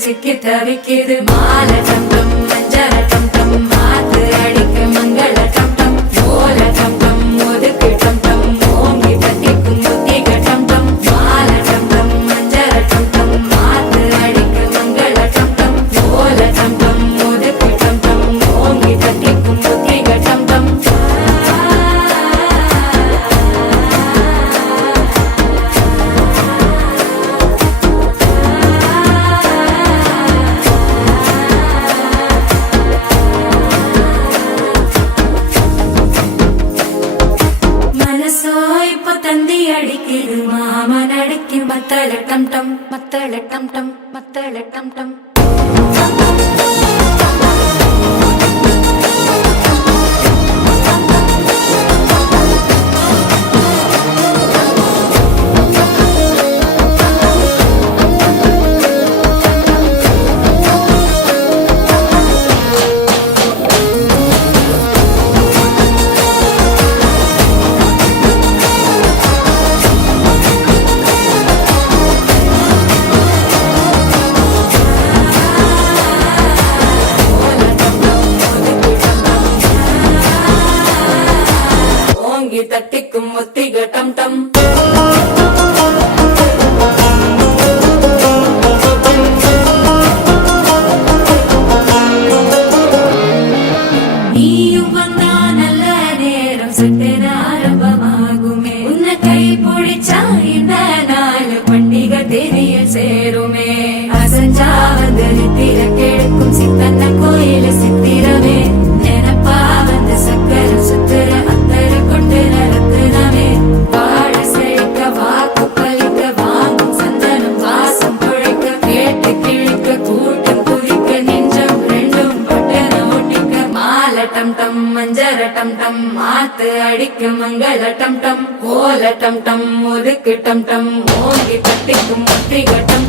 சிக்கி தவிக்குது மால டம் டம் மஞ்சள டம் டம் மாத்து அடிக்க மங்கள டம் டம் ஓல டம் டம் ஒதுக்கு டம் டம் ஓங்கி தட்டிக்கும் புத்திக டம் டம் மால டம் டம் மஞ்சள டம் டம் மாத்து அடிக்க மங்கள டம் டம் ஓல டம் டம் ஒதுக்கு டம் டம் ஓங்கி தட்டிக்கும் புத்திக டம் டம் தந்தி அடிக்குது மாமன் அடிக்கு மத்தள டம் டம் மத்தள டம் டம் மத்தள டம் டம் தட்டிக்கும் ஒத்திக டம் டம் நீயும் வந்தா நல்ல நேரம் சட்டென ஆரம்பமாகுமே உன்னை கை பிடிச்சா இந்த நாள் பண்டிகை தெரியல் சேருமே அசஞ்சா வந்து நித்திர கெடுக்கும் சித்தன்ன கோயில சித்திரமே நினப்பா வந்து சக்கர சுத்துற டம் டம் மஞ்சர டம் டம் மாத்து அடிக்க மங்கள டம் டம் ஓல டம் டம் ஒதுக்கு டம் டம் ஓங்கி தட்டிக்கும் முத்திக டம்